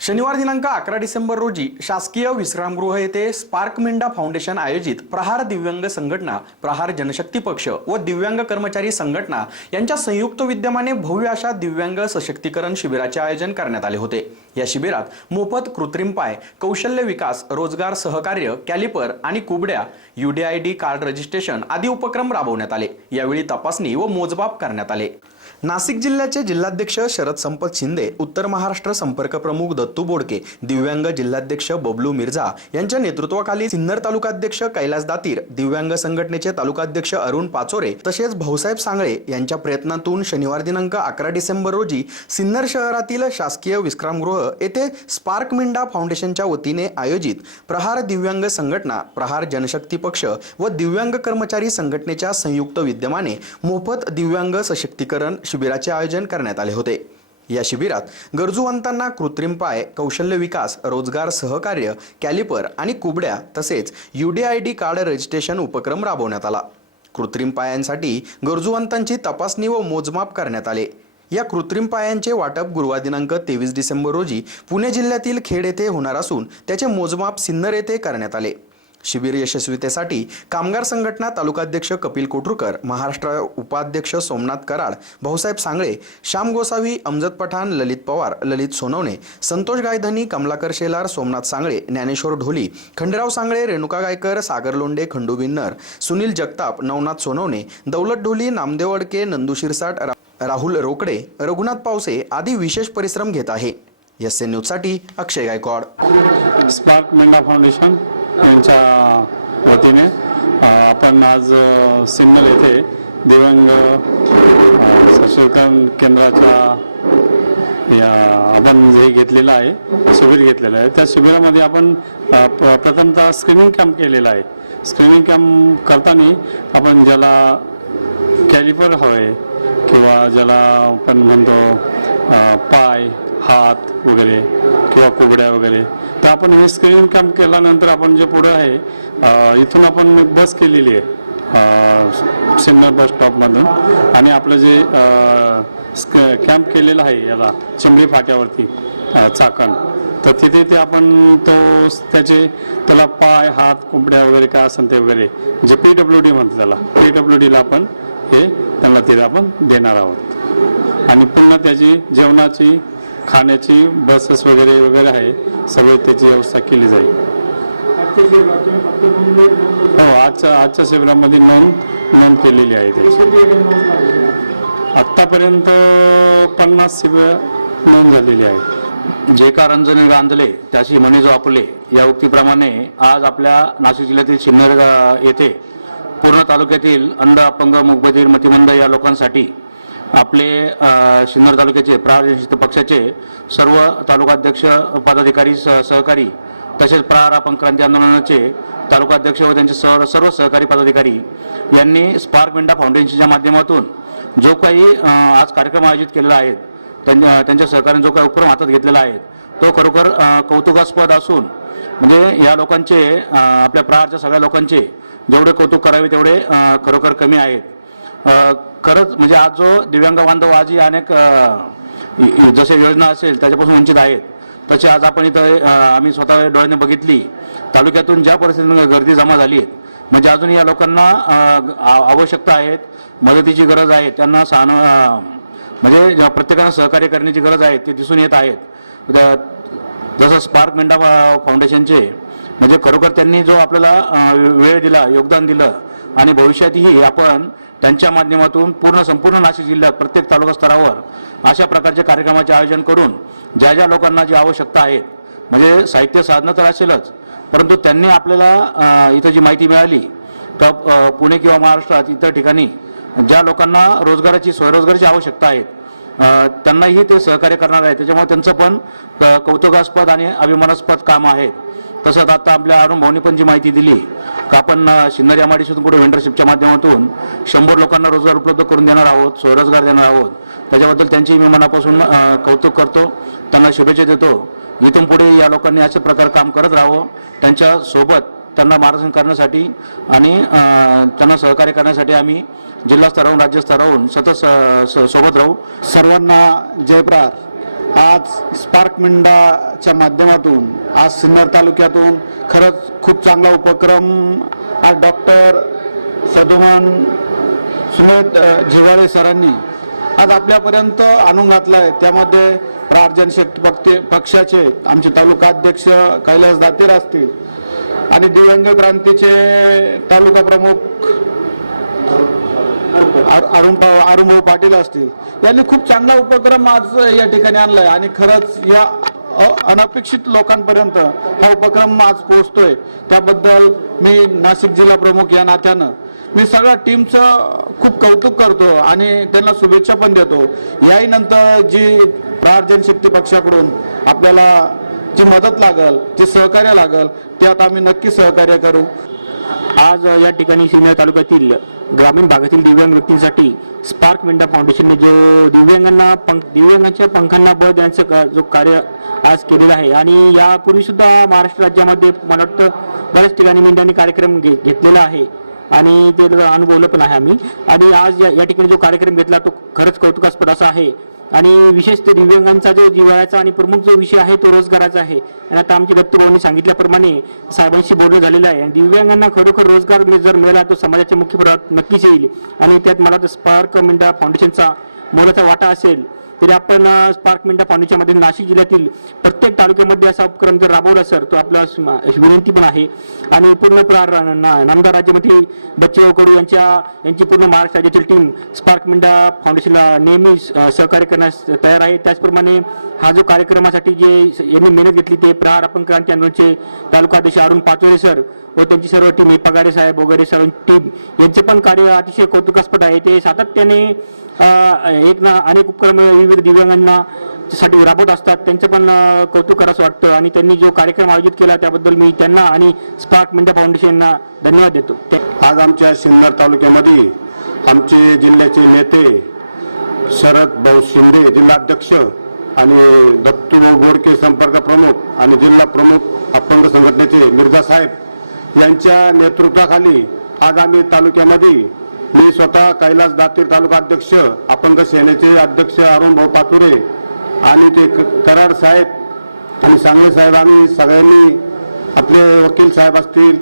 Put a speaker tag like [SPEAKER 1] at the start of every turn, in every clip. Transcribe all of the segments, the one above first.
[SPEAKER 1] शनिवार दिनांक अकरा डिसेंबर रोजी शासकीय विश्रामगृह येथे स्पार्क मिंडा फाउंडेशन आयोजित प्रहार दिव्यांग संघटना प्रहार जनशक्ती पक्ष व दिव्यांग कर्मचारी संघटना यांच्या संयुक्त विद्यमाने भव्य अशा दिव्यांग सशक्तीकरण शिबिराचे आयोजन करण्यात आले होते. या शिबिरात मोफत कृत्रिम पाय कौशल्य विकास रोजगार सहकार्य कॅलिपर आणि कुबड्या युडीआयडी कार्ड रजिस्ट्रेशन आदी उपक्रम राबवण्यात आले. यावेळी तपासणी व मोजमाप करण्यात आले. नाशिक जिल्ह्याचे जिल्हाध्यक्ष शरद संपत शिंदे उत्तर महाराष्ट्र संपर्क प्रमुख दत्तू बोडके दिव्यांग जिल्हाध्यक्ष बबलू मिर्झा यांच्या नेतृत्वाखाली सिन्नर तालुकाध्यक्ष कैलास दातीर दिव्यांग संघटनेचे तालुकाध्यक्ष अरुण पाचोरे तसेच भाऊसाहेब सांगळे यांच्या प्रयत्नातून शनिवार दिनांक अकरा डिसेंबर रोजी सिन्नर शहरातील शासकीय विश्रामगृह येथे स्पार्क मिंडा फाउंडेशनच्या वतीने आयोजित प्रहार दिव्यांग संघटना प्रहार जनशक्ती पक्ष व दिव्यांग कर्मचारी संघटनेच्या संयुक्त विद्यमाने मोफत दिव्यांग सशक्तीकरण शिबिराचे आयोजन करण्यात आले होते. या शिबिरात गरजूवंतांना कृत्रिम पाय कौशल्य विकास रोजगार सहकार्य कॅलिपर आणि कुबड्या तसेच डी कार्ड रजिस्ट्रेशन उपक्रम राबवण्यात आला. कृत्रिम पायांसाठी गरजूवंतांची तपासणी व मोजमाप करण्यात आले. या कृत्रिम पायांचे वाटप गुरुवार दिनांक तेवीस डिसेंबर रोजी पुणे जिल्ह्यातील खेड येथे होणार असून त्याचे मोजमाप सिन्नर येथे करण्यात आले. शिबिर यशस्वीतेसाठी कामगार संघटना तालुकाध्यक्ष कपिल कोटुरकर महाराष्ट्र उपाध्यक्ष सोमनाथ कराड भाऊसाहेब सांगळे श्याम गोसावी अमजद पठाण ललित पवार ललित सोनवणे संतोष गायधनी कमलाकर शेलार सोमनाथ सांगळे ज्ञानेश्वर ढोली खंडेराव सांगळे रेणुका गायकर सागर लोंडे खंडू बिन्नर सुनील जगताप नवनाथ सोनवणे दौलत ढोली नामदेव अडके नंदू शिरसाट राहुल रोकडे रघुनाथ पावसे आदी विशेष परिश्रम घेत आहे. एस एन न्यूजसाठी अक्षय गायकवाड.
[SPEAKER 2] स्पार्क मेंढा फाउंडेशन यांच्या वतीने आपण आज सिन्नर येथे दिव्यांग सशक्तीकरण केंद्राच्या या आपण जे घेतलेलं आहे शिबिर घेतलेलं आहे. त्या शिबिरामध्ये आपण प- प्रथमतः स्क्रीनिंग कॅम्प केलेला आहे. स्क्रीनिंग कॅम्प करताना आपण ज्याला कॅलिपर हवे किंवा ज्याला आपण म्हणतो पाय हात वगैरे किंवा कोबड्या वगैरे. तर आपण हे स्क्रीनिंग कॅम्प केल्यानंतर आपण जे पुढं आहे इथून आपण एक बस केलेली आहे सिन्नर बस स्टॉपमधून. आणि आपलं जे स्क कॅम्प केलेलं आहे याला चमडी फाट्यावरती चाकण. तर तिथे ते आपण तो त्याचे त्याला पाय हात कोंबड्या वगैरे काय असेल ते वगैरे जे पी डब्ल्यू डी म्हणतो त्याला पी डब्ल्यू डीला आपण हे त्यांना तिथे आपण देणार आहोत. आणि पुन्हा त्याची जेवणाची खाण्याची बसेस वगैरे वगैरे आहे. सगळी त्याची व्यवस्था केली जाईल. हो आजच्या आजच्या शिबिरामध्ये नोंद नोंद केलेली आहे त्याची. आत्तापर्यंत पन्नास शिबिर नोंद झालेली आहे
[SPEAKER 3] जे का रंजने गांजले त्याशी म्हणे जो आपले या उक्तीप्रमाणे आज आपल्या नाशिक जिल्ह्यातील सिन्नर येथे पूर्ण तालुक्यातील अंध अपंग मुकबधीर मतिमंद या लोकांसाठी आपले अ, सिन्नर तालुक्याचे प्रादेशिक पक्षाचे सर्व तालुकाध्यक्ष पदाधिकारी स सहकारी तसेच प्रहार आपण क्रांती आंदोलनाचे तालुकाध्यक्ष व त्यांचे सर सर्व सहकारी पदाधिकारी यांनी स्पार्क मिंडा फाउंडेशनच्या माध्यमातून जो काही आज कार्यक्रम आयोजित केलेला आहे त्यांच्या त्यांच्या सहकार्याने जो काही उपक्रम हातात घेतलेला आहे तो खरोखर कौतुकास्पद असून म्हणजे या लोकांचे आपल्या प्रहारच्या सगळ्या लोकांचे जेवढे कौतुक करावे तेवढे खरोखर कमी आहेत. खरंच म्हणजे आज जो दिव्यांग बांधव आजही अनेक जसे योजना असेल त्याच्यापासून वंचित आहेत. तसे आज आपण इथं आम्ही स्वतः डोळ्याने बघितली तालुक्यातून ज्या परिस्थितीमध्ये गर्दी जमा झाली आहे म्हणजे अजून या लोकांना आवश्यकता आहेत मदतीची गरज आहे त्यांना सहान म्हणजे ज्या प्रत्येकानं सहकार्य करण्याची गरज आहे ते दिसून येत आहेत. जसं स्पार्क मेंढा फा- फाउंडेशनचे म्हणजे खरोखर त्यांनी जो आपल्याला वेळ दिला योगदान दिलं आणि भविष्यातही आपण त्यांच्या माध्यमातून पूर्ण संपूर्ण नाशिक जिल्ह्यात प्रत्येक तालुका स्तरावर अशा प्रकारच्या कार्यक्रमाचे आयोजन करून ज्या ज्या लोकांना जी आवश्यकता आहे म्हणजे साहित्य साधनं तर असेलच परंतु त्यांनी आपल्याला इथं जी माहिती मिळाली तर पुणे किंवा महाराष्ट्रात इतर ठिकाणी ज्या लोकांना रोजगाराची स्वयंरोजगाराची आवश्यकता आहे त्यांनाही ते सहकार्य करणार आहे त्याच्यामुळे त्यांचं पण क- कौतुकास्पद आणि अभिमानास्पद काम आहे. तसंच आता आपल्या अरुण पण जी माहिती दिली का आपण अ, सिन्नर पुढे वेंडरशिपच्या माध्यमातून शंभर लोकांना रोजगार उपलब्ध करून देणार आहोत स्वयंरोजगार देणार आहोत. त्याच्याबद्दल त्यांची मी मनापासून कौतुक करतो त्यांना शुभेच्छा देतो. इथून पुढे या लोकांनी अशा प्रकारे काम करत राहावं त्यांच्यासोबत त्यांना मार्गदर्शन करण्यासाठी आणि त्यांना सहकार्य करण्यासाठी आम्ही जिल्हा स्तरावरून सतत स- स- सोबत राहू.
[SPEAKER 4] सर्वांना जयप्रार आज स्पार्क मिंडाच्या माध्यमातून आज सिन्नर तालुक्यातून खरंच खूप चांगला उपक्रम आज डॉक्टर सदोमन सुमेध झिवाळे सरांनी आज आपल्यापर्यंत आणून घातला आहे त्यामध्ये प्रार्जन शक्ती पक्ष पक्षाचे आमचे तालुका अध्यक्ष कैलास दातेर असतील आणि दिव्यांग क्रांतीचे तालुका प्रमुख अरुण पा अरुणभाऊ पाटील असतील. यांनी खूप चांगला उपक्रम आज या ठिकाणी आणला आहे आणि खरंच या अनपेक्षित लोकांपर्यंत हा उपक्रम आज पोहोचतोय. त्याबद्दल मी नाशिक जिल्हा प्रमुख या नात्यानं मी सगळ्या टीमचं खूप कौतुक करतो आणि त्यांना शुभेच्छा पण देतो. याही नंतर जी प्रहार जनशक्ती पक्षाकडून आपल्याला जी मदत लागल जे सहकार्य लागल त्यात आम्ही नक्की सहकार्य करू.
[SPEAKER 5] आज या ठिकाणी सिन्नर तालुक्यातील ग्रामीण भागातील दिव्यांग व्यक्तींसाठी स्पार्क मिंडा फाउंडेशनने जो दिव्यांगांना पंख दिव्यांगांच्या पंखांना बळ देण्याचं का जो कार्य आज केलेलं आहे. आणि यापूर्वीसुद्धा महाराष्ट्र राज्यामध्ये मला वाटतं बऱ्याच ठिकाणी मिंडाने कार्यक्रम घे घेतलेला आहे. आणि ते अनुभवलं पण आहे आम्ही. आणि आज या या ठिकाणी जो कार्यक्रम घेतला तो खरंच कौतुकास्पद असा आहे. आणि विशेषतः दिव्यांगांचा जो जिवाळ्याचा आणि प्रमुख जो विषय आहे तो रोजगाराचा आहे. आणि आता आमची दत्तूभाऊंनी सांगितल्याप्रमाणे साहेबांशी बोलणं झालेलं आहे. आणि दिव्यांगांना खरोखर रोजगार जर मिळाला तो समाजाच्या मुख्य प्रवाहात नक्कीच येईल. आणि त्यात मला तर स्पार्क मिंडा फाउंडेशनचा मोलाचा वाटा असेल. तरी आपण स्पार्क मिंडा फाउंडेशनमध्ये नाशिक जिल्ह्यातील प्रत्येक तालुक्यामध्ये असा उपक्रम जर राबवला सर तो आपला विनंती पण आहे. आणि पूर्ण प्रार ना- नामदार राज्यमंत्री बच्चूभाऊ कडू यांच्या यांची पूर्ण महाराष्ट्र राज्यातील टीम स्पार्क मिंडा फाउंडेशनला नेहमी स- सहकार्य करण्यास तयार आहे. त्याचप्रमाणे हा जो कार्यक्रमासाठी जे यांनी मेहनत घेतली ते प्रहार आपण क्रांती आंदोलनचे तालुका अध्यक्ष अरुण पाचोरे सर व त्यांची सर्व टीम हे पगारे साहेब वगैरे सर्व टीम यांचं पण कार्य अतिशय कौतुकास्पद आहे. ते सातत्याने एक ना अनेक उपक्रम विविध दिव्यांगांना साठी राबवत असतात. त्यांचं पण कौतुक करावं वाटतं आणि त्यांनी जो कार्यक्रम आयोजित केला त्याबद्दल मी त्यांना आणि स्पार्क मिंडा फाउंडेशनना धन्यवाद देतो.
[SPEAKER 4] आज आमच्या सिन्नर तालुक्यामध्ये आमचे जिल्ह्याचे नेते शरद भाऊ शिंदे जिल्हाध्यक्ष आणि दत्तूभाऊ बोडके संपर्क प्रमुख आणि जिल्हा प्रमुख अपंग संघटनेचे मिर्झा साहेब यांच्या नेतृत्वाखाली आज आम्ही तालुक्यामध्ये मी स्वतः कैलास दातीर तालुका अध्यक्ष अपंग सेनेचे अध्यक्ष अरुण भाऊ आणि ते क- कराड साहेब आणि सांगले साहेब आम्ही सगळ्यांनी आपले वकील साहेब असतील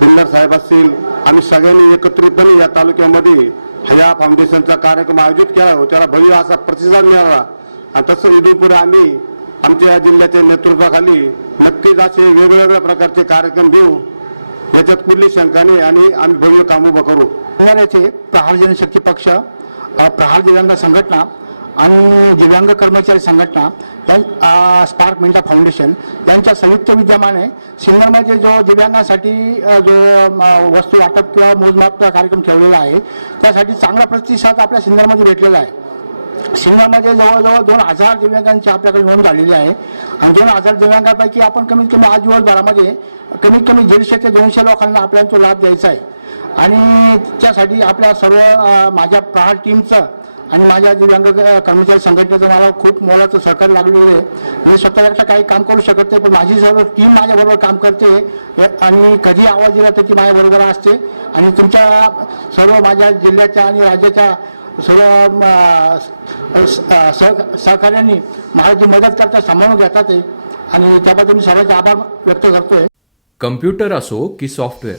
[SPEAKER 4] बिंदर साहेब असतील आम्ही सगळ्यांनी एकत्रितपणे या तालुक्यामध्ये ह्या फाउंडेशनचा कार्यक्रम आयोजित केला हो. त्याला भव्य असा प्रतिसाद मिळाला. आणि तसं इथून पुढे आम्ही आमच्या या जिल्ह्याच्या नेतृत्वाखाली नक्कीच असे वेगवेगळ्या प्रकारचे कार्यक्रम घेऊ. याच्यात कुठली शंका नाही आणि आम्ही भव्य काम उभं करू.
[SPEAKER 6] सिन्नर येथे प्रहार जनशक्ती पक्ष प्रहार दिव्यांग संघटना आणि दिव्यांग कर्मचारी संघटना या स्पार्क मेंटा फाउंडेशन यांच्या संयुक्त विद्यमाने सिन्नरमध्ये जो दिव्यांगासाठी जो वस्तू वाटप किंवा मोजमापचा कार्यक्रम ठेवलेला आहे त्यासाठी चांगला प्रतिसाद आपल्या सिन्नरमध्ये भेटलेला आहे. सिन्नरमध्ये जवळजवळ दोन हजार दिव्यांगांची आपल्याकडे नोंद झालेली आहे आणि दोन हजार दिव्यांगांपैकी आपण कमीत कमी आज दिवसभरामध्ये कमीत कमी दीडशे ते दोनशे लोकांना आपल्याला तो लाभ द्यायचा आहे. आणि त्यासाठी आपल्या सर्व माझ्या प्रहार टीमचं आणि माझ्या दिव्यांग कर्मचारी संघटनेचं मला खूप मोलाचं सहकार्य लागलेलं आहे. मी स्वतः एकटा काही काम करू शकत नाही पण माझी सर्व टीम माझ्याबरोबर काम करते. आणि कधी आवाज दिला तर ती माझ्याबरोबर असते. आणि तुमच्या सर्व माझ्या जिल्ह्याच्या आणि राज्याच्या सर्व सह सहकार्यांनी मला जी मदत करतात सांभाळून घेतात आहे आणि त्याबद्दल मी सर्वांचे आभार व्यक्त करतो आहे
[SPEAKER 7] कम्प्युटर असो की सॉफ्टवेअर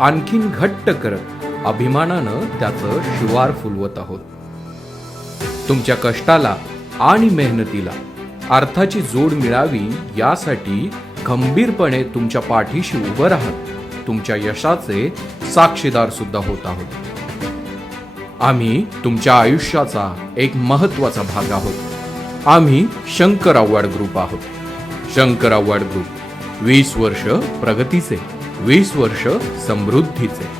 [SPEAKER 7] आणखीन घट्ट करत अभिमानानं त्याचं शिवार फुलवत आहोत. तुमच्या कष्टाला आणि मेहनतीला अर्थाची जोड मिळावी यासाठी खंबीरपणे तुमच्या पाठीशी उभं राहत तुमच्या यशाचे साक्षीदार सुद्धा होत आहोत. आम्ही तुमच्या आयुष्याचा एक महत्त्वाचा भाग आहोत. आम्ही शंकर आव्हाड ग्रुप आहोत. शंकर आव्हाड ग्रुप वीस वर्ष प्रगतीचे. वीस वर्ष समृद्धीचे.